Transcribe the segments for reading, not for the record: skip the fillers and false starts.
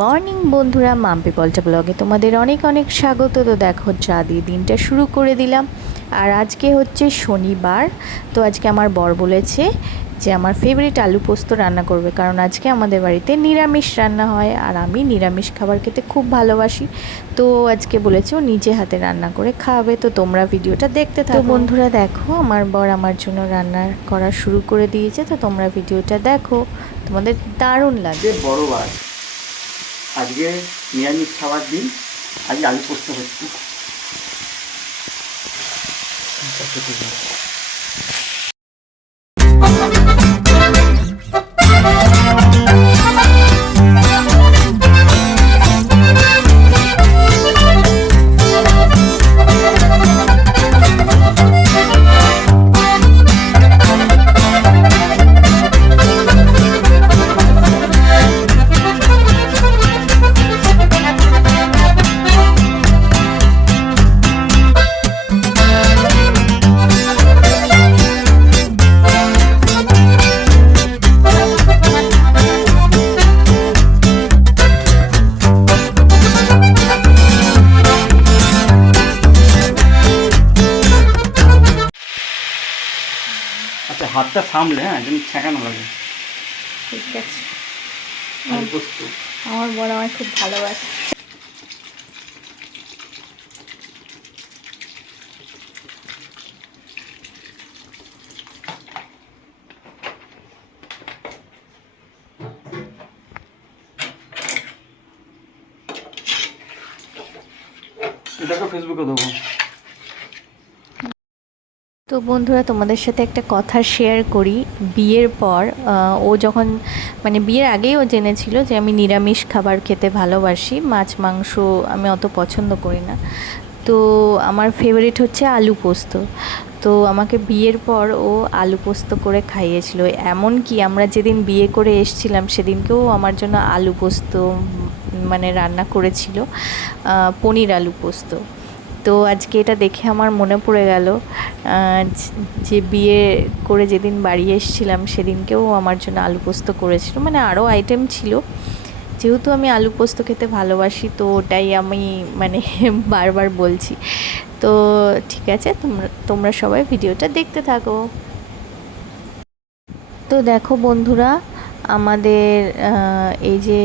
Morning বন্ধুরা, মাম্পি পল্টা ব্লগে তোমাদের অনেক অনেক স্বাগত। তো দেখো, চা দিয়ে দিনটা শুরু করে দিলাম। আর আজকে হচ্ছে শনিবার। তো আজকে আমার বর বলেছে যে আমার ফেভারিট আলু পোস্ত রান্না করবে, কারণ আজকে আমাদের বাড়িতে নিরামিষ রান্না হয় আর আমি নিরামিষ খাবার খেতে খুব ভালোবাসি। তো আজকে বলেছে ও নিজে হাতে রান্না করে খাওয়াবে। তো তোমরা ভিডিওটা দেখতে থাকো। তো বন্ধুরা দেখো, আমার বর আমার জন্য রান্না করা শুরু করে দিয়েছে। তো তোমরা ভিডিওটা দেখো, তোমাদের দারুণ লাগবে। বড় বার আজকে নিরামিষ খাবার দিন। আজকে আলু পোস্ত হচ্ছে। আচ্ছা, হাতটা সামলে, হ্যাঁ, যেন ছেঁকানো লাগে। ঠিক আছে। আলু পোস্ত আমার বড় আমার খুব ভালোবাসে। এটাকে ফেসবুকে দেবো। তো বন্ধুরা, তোমাদের সাথে একটা কথা শেয়ার করি। বিয়ের পর ও যখন বিয়ের আগেই ও জেনেছিল যে আমি নিরামিষ খাবার খেতে ভালোবাসি, মাছ মাংস আমি অত পছন্দ করি না। তো আমার ফেভারিট হচ্ছে আলু পোস্ত। তো আমাকে বিয়ের পর ও আলু পোস্ত করে খাইয়েছিল। এমনকি আমরা যেদিন বিয়ে করে এসেছিলাম সেদিনকেও আমার জন্য আলু পোস্ত রান্না করেছিল, পনির আলু পোস্ত। তো আজকে এটা দেখে আমার মনে পড়ে গেল যে বিয়ে করে যেদিন বাড়ি এসেছিলাম সেদিনকেও আমার জন্য আলু পোস্ত করেছিল। আরও আইটেম ছিল, যেহেতু আমি আলু পোস্ত খেতে ভালোবাসি তো ওটাই আমি বারবার বলছি। তো ঠিক আছে, তোমরা সবাই ভিডিওটা দেখতে থাকো। তো দেখো বন্ধুরা, আমাদের এই যে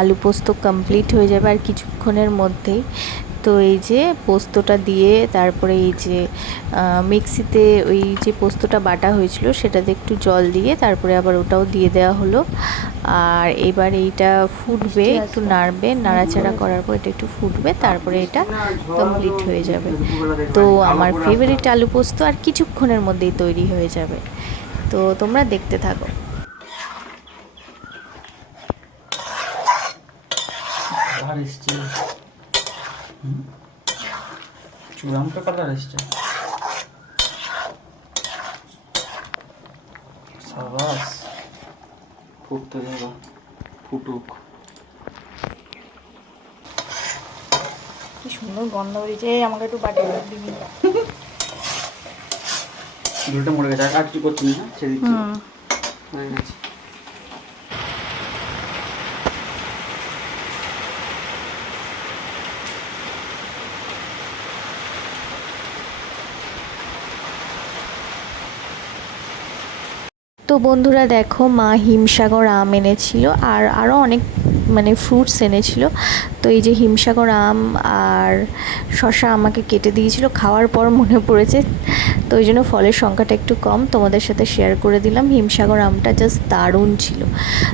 আলু পোস্ত কমপ্লিট হয়ে যাবে আর কিছুক্ষণের মধ্যেই। তো এই যে পোস্তটা দিয়ে তারপরে এই যে মিক্সিতে ওই যে পোস্তটা বাটা হয়েছিল সেটাতে একটু জল দিয়ে তারপরে আবার ওটাও দিয়ে দেওয়া হলো। আর এবার এইটা ফুটবে, একটু নাড়বে, নাড়াচাড়া করার পর এটা একটু ফুটবে, তারপরে এটা কমপ্লিট হয়ে যাবে। তো আমার ফেভারিট আলু পোস্ত আর কিছুক্ষণের মধ্যেই তৈরি হয়ে যাবে। তো তোমরা দেখতে থাকো। চূড়ান্ত কালার এসছে। সাবাস, ফুটতে যাবো, ফুটুক। কি সুন্দর গন্ধ বেরিয়েছে। আমাকে একটু বাটি দিবি। ঝোলটা মরে গেছে, আর কিছু করছি না, ছেড়ে দিচ্ছি, হয়ে গেছে। তো বন্ধুরা দেখো, মা হিমসাগর আম এনেছিল আর আরও অনেক ফ্রুটস এনেছিল। তো এই যে হিমসাগর আম আর শশা আমাকে কেটে দিয়েছিল, খাওয়ার পর মনে পড়েছে, তো ওই জন্য ফলের সংখ্যাটা একটু কম, তোমাদের সাথে শেয়ার করে দিলাম। হিমসাগর আমটা জাস্ট দারুণ ছিল।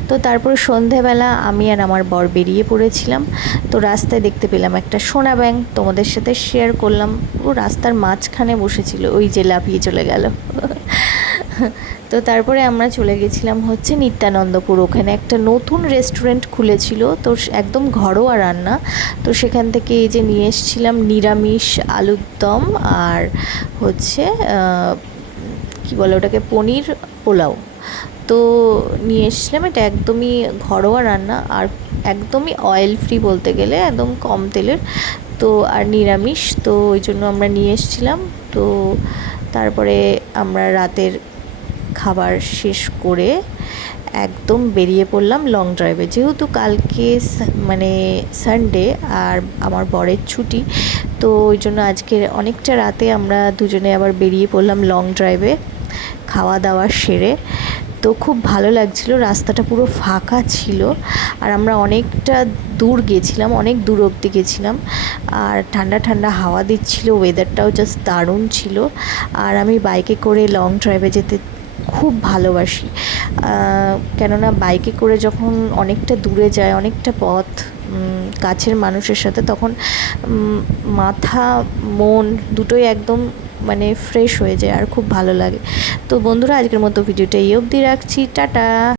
তো তারপর সন্ধেবেলা আমি আর আমার বর বেরিয়ে পড়েছিলাম। তো রাস্তায় দেখতে পেলাম একটা সোনা ব্যাঙ, তোমাদের সাথে শেয়ার করলাম। ও রাস্তার মাঝখানে বসেছিল, ওই যে লাফিয়ে চলে গেল। তো তারপরে আমরা চলে গেছিলাম হচ্ছে নিত্যানন্দপুর। ওখানে একটা নতুন রেস্টুরেন্ট খুলেছিল, তো একদম ঘরোয়া রান্না। তো সেখান থেকে এই যে নিয়ে এসেছিলাম নিরামিষ আলুর দম আর হচ্ছে কি বলে ওটাকে, পনির পোলাও। তো নিয়ে এসেছিলাম, এটা একদমই ঘরোয়া রান্না আর একদমই অয়েল ফ্রি বলতে গেলে, একদম কম তেলের। তো আর নিরামিষ, তো ওই জন্য আমরা নিয়ে এসেছিলাম। তো তারপরে আমরা রাতের খাবার শেষ করে একদম বেরিয়ে পড়লাম লং ড্রাইভে। যেহেতু কালকে মানে সানডে আর আমার বরের ছুটি, তো ওই জন্য আজকে অনেকটা রাতে আমরা দুজনে আবার বেরিয়ে পড়লাম লং ড্রাইভে খাওয়া দাওয়া সেরে। তো খুব ভালো লাগছিল, রাস্তাটা পুরো ফাঁকা ছিল আর আমরা অনেকটা দূর গেছিলাম, অনেক দূর অবধি গেছিলাম আর ঠান্ডা ঠান্ডা হাওয়া দিচ্ছিল, ওয়েদারটাও জাস্ট দারুণ ছিল। আর আমি বাইকে করে লং ড্রাইভে যেতে খুব ভালোবাসি, কেননা বাইকে করে যখন অনেকটা দূরে যায়, অনেকটা পথ কাছের মানুষের সাথে, তখন মাথা মন দুটোই একদম মানে ফ্রেশ হয়ে যায় আর খুব ভালো লাগে। তো বন্ধুরা, আজকের মতো ভিডিওটা এই অবধি রাখছি, টাটা।